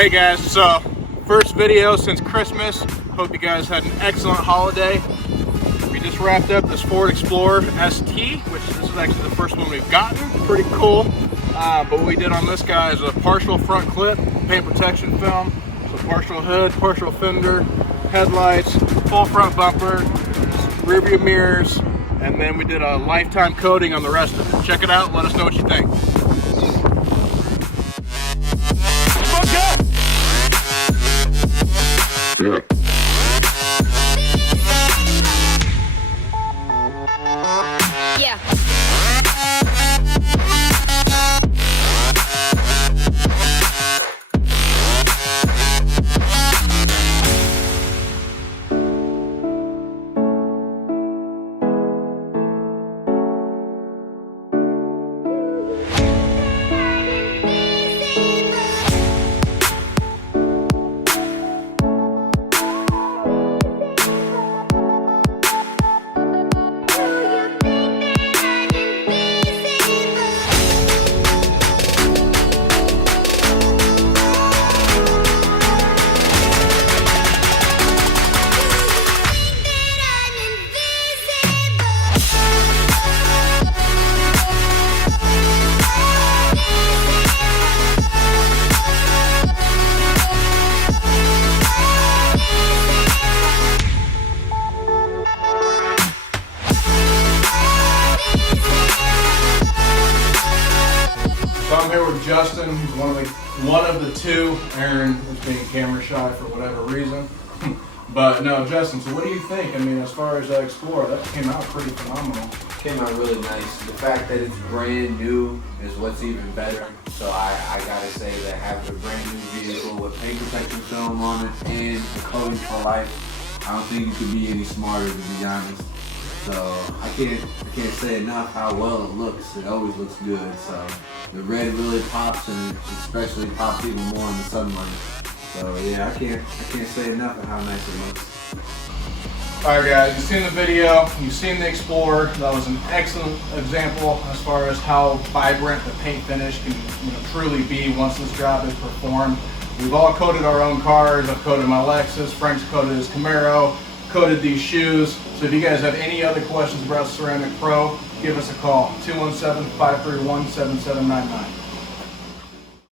Hey guys, so first video since Christmas. Hope you guys had an excellent holiday. We just wrapped up this Ford Explorer ST, which this is actually the first one we've gotten. Pretty cool. But what we did on this guy is a partial front clip, paint protection film, so partial hood, partial fender, headlights, full front bumper, rear view mirrors, and then we did a lifetime coating on the rest of it. Check it out, let us know what you think. Yeah. So I'm here with Justin. He's one of the two. Aaron is being camera shy for whatever reason. But no, Justin, so what do you think? I mean, as far as that Explorer, that came out pretty phenomenal. Came out really nice. The fact that it's brand new is what's even better. So I gotta say that having a brand new vehicle with paint protection film on it and a coating for life, I don't think you could be any smarter, to be honest. So I can't say enough how well it looks. It always looks good. So the red really pops, and it especially pops even more in the sunlight. So yeah, I can't say enough of how nice it looks. Alright guys, you've seen the video, you've seen the Explorer. That was an excellent example as far as how vibrant the paint finish can truly be once this job is performed. We've all coated our own cars. I've coated my Lexus, Frank's coated his Camaro, coated these shoes. So if you guys have any other questions about Ceramic Pro, give us a call, 217-531-7799.